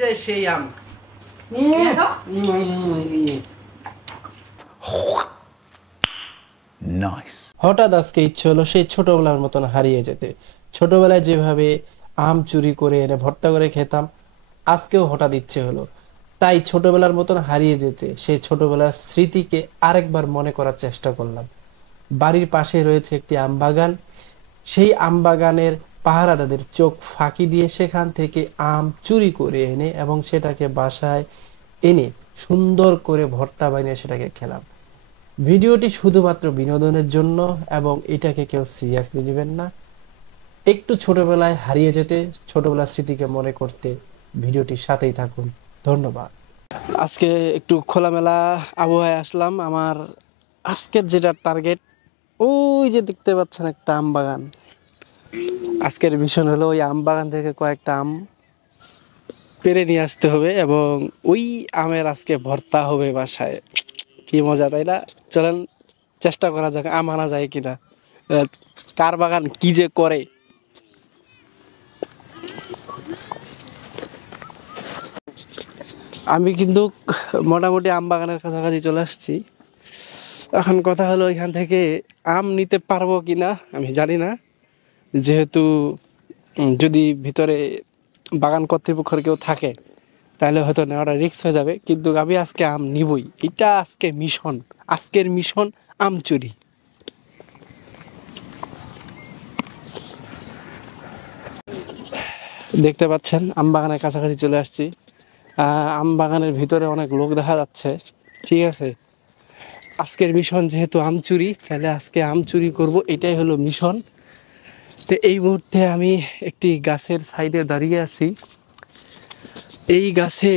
যে সেই আম। হঠাৎ আজকে ইচ্ছে হলো সেই ছোটবেলার মতন হারিয়ে যেতে। ছোটবেলায় যেভাবে আম চুরি করে এনে ভর্তা করে খেতাম, আজকেও হঠাৎ ইচ্ছে হলো তাই ছোটবেলার মতন হারিয়ে যেতে সেই ছোটবেলার স্মৃতিকে আরেকবার মনে করার চেষ্টা করলাম। বাড়ির পাশে রয়েছে একটি আম বাগান। সেই আম বাগানের পাহারাদারদের চোখ ফাঁকি দিয়ে সেখান থেকে আম চুরি করে এনে এবং সেটাকে বাসায় এনে সুন্দর করে ভর্তা বানিয়ে সেটাকে খেলাম। ভিডিওটি শুধুমাত্র বিনোদনের জন্য এবং এটাকে কেউ সিরিয়াসলি নেবেন না। একটু ছোটবেলায় হারিয়ে যেতে, ছোটবেলার স্মৃতিকে মনে করতে ভিডিওটির সাথেই থাকুন। ধন্যবাদ। আজকে একটু খোলামেলা আবহাওয়ায় আসলাম। আমার আজকের যেটা টার্গেট, ওই যে দেখতে পাচ্ছেন একটা আম বাগান। আজকের মিশন হলো ওই আম বাগান থেকে কয়েকটা আম পেরে নিয়ে আসতে হবে এবং ওই আমের আজকে ভর্তা হবে বাসায়। কি মজা, তাই না? চলেন চেষ্টা করা যাক আম আনা যায় কিনা। কার বাগান কি যে করে। আমি কিন্তু মোটামুটি আম বাগানের কাছাকাছি চলে আসছি। এখন কথা হলো এখান থেকে আম নিতে পারবো কিনা আমি জানি না, যেহেতু যদি ভিতরে বাগান কর্তৃপক্ষের কেউ থাকে তাহলে হয়তো নেওয়াটা রিস্ক হয়ে যাবে, কিন্তু আমি আজকে আম নিবই। এটা আজকে মিশন, আজকের মিশন আম চুরি। দেখতে পাচ্ছেন আম বাগানের কাছাকাছি চলে আসছি। আম বাগানের ভিতরে অনেক লোক দেখা যাচ্ছে। ঠিক আছে, আজকের মিশন যেহেতু আম চুরি, তাহলে আজকে আম চুরি করব, এটাই হলো মিশন। তো এই মুহূর্তে আমি একটি গাছের সাইডে দাঁড়িয়ে আছি। এই গাছে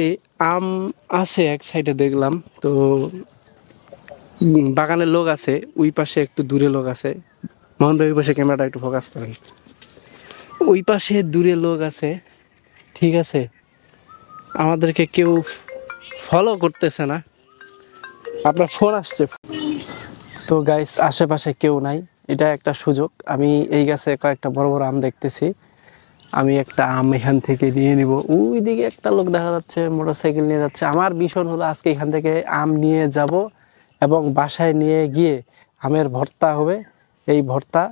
আম আছে এক সাইডে দেখলাম। তো বাগানের লোক আছে, ওই পাশে একটু দূরে লোক আছে। মোহন ভাই ওই পাশে ক্যামেরাটা একটু ফোকাস করেন। ওই পাশে দূরে লোক আছে। ঠিক আছে, আমাদেরকে কেউ ফলো করতেছে না। আপনার ফোন আসছে। তো গাইস, আশেপাশে কেউ নাই, এটা একটা সুযোগ। আমি এই গাছে কয়েকটা বড় বড় আম দেখতেছি। আমি একটা আম এখান থেকে নিয়ে নিব। ওই দিকে একটা লোক দেখা যাচ্ছে মোটরসাইকেল নিয়ে যাচ্ছে। আমার মিশন হলো আজকে এখান থেকে আম নিয়ে যাব এবং বাসায় নিয়ে গিয়ে আমের ভর্তা হবে। এই ভর্তা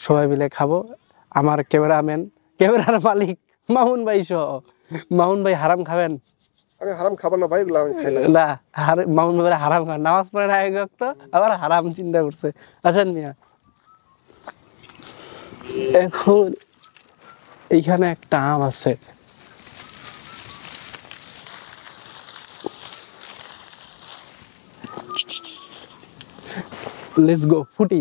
সবাই মিলে খাবো। আমার ক্যামেরার মালিক মামুন ভাই সহ। মামুন ভাই হারাম খাবেন? আমি হারাম খাবো না ভাই, এগুলো আমি খাই না। না, মামুন ভাই হারাম খান, নামাজ পড়ে না এক ওয়াক্ত, আবার হারাম চিন্তা করছে। আসেন মিয়া। এখন এইখানে একটা আম আছে। লেটস গো ফুটি।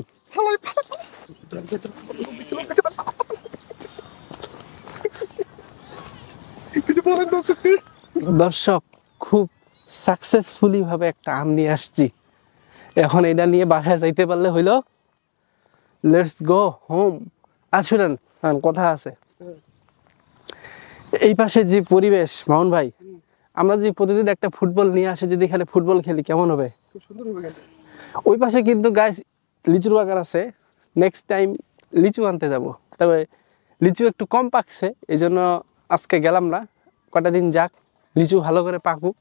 দর্শক, খুব সাকসেসফুলি ভাবে একটা আম নিয়ে আসছি। এখন এটা নিয়ে বাসায় যাইতে পারলে হইলো। Let's go home. আর শুনেন, কথা আছে। এই পাশে যে পরিবেশ মামুন ভাই, আমরা যে প্রতিদিন একটা ফুটবল নিয়ে আসে যদি এখানে ফুটবল খেলি কেমন হবে? খুব সুন্দর হবে। ওই পাশে কিন্তু গাইস লিচুর বাগান আছে। নেক্সট টাইম লিচু আনতে যাব। তবে লিচু একটু কম পাকছে, এই জন্য আজকে গেলাম না। কটা দিন যাক, লিচু ভালো করে পাকুক,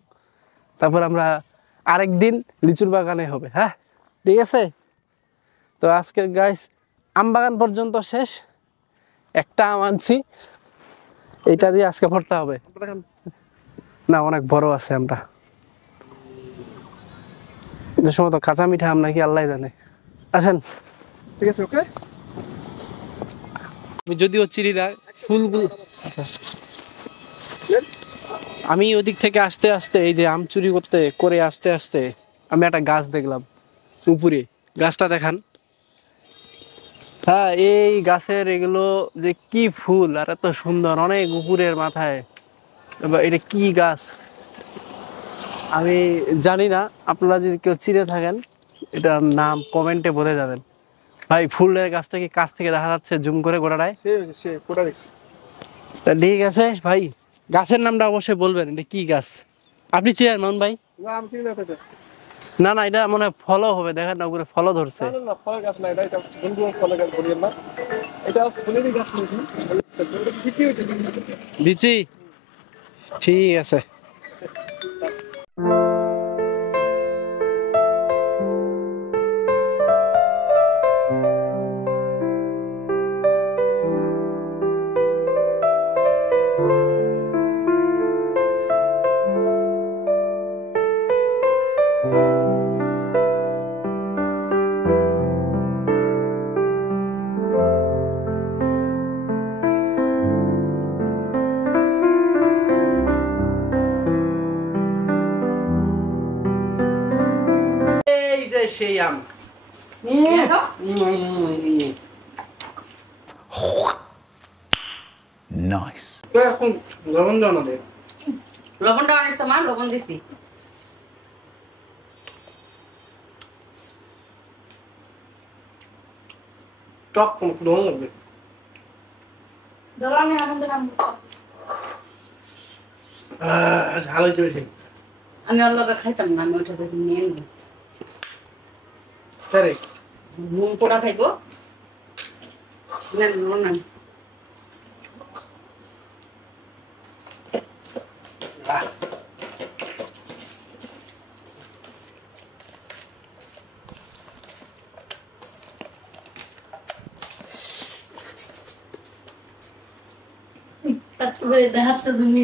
তারপর আমরা আরেকদিন লিচুর বাগানে হবে। হ্যাঁ, ঠিক আছে। তো আজকে গাইস আম বাগান পর্যন্ত শেষ। একটা আম আনছি, এটা দিয়ে আজকে ভর্তা হবে। না, অনেক বড় আছে আমটা। এর সময় তো কাঁচা মিঠা আম নাকি আল্লাহ জানে। আসেন, ঠিক আছে, ওকে। যদিও চিনি না ফুলগুলো। আচ্ছা, আমি ওদিক থেকে আসতে আসতে এই যে আম চুরি করে আসতে আসতে আমি একটা গাছ দেখলাম উপরে। গাছটা দেখান। হ্যাঁ, এই গাছের এগুলো যে কি ফুল আর এত সুন্দর, অনেক উপরের মাথায়। এটা কি গাছ আমি জানি না, আপনারা যদি কেউ চিনে থাকেন এটার নাম কমেন্টে বলে যাবেন। ভাই, ফুলের গাছটা কি কাছ থেকে দেখা যাচ্ছে জুম করে গোড়াটায়? ঠিক আছে ভাই, গাছের নামটা অবশ্যই বলবেন। এটা কি গাছ আপনি চেনেন মামুন ভাই? না না, এটা মনে হয় ফলও হবে, দেখেন না উপরে ফলও ধরছে। লিচি ঠিক আছে। এই যে সেই আম। Nice. এখন লবণ দাও না দে। লবণটা অনেক মা লবণ দিছি টক লবণ লাগবে। আমি আমাদের ঝাল হয়েছে বেশি। আমি ওর লগে খাইতাম না আমি ওটা দেখে নিয়ে নেব তারে নুন পোড়া খাইবো নেন নুন নেন তারপরে দেখাচ্ছে তুমি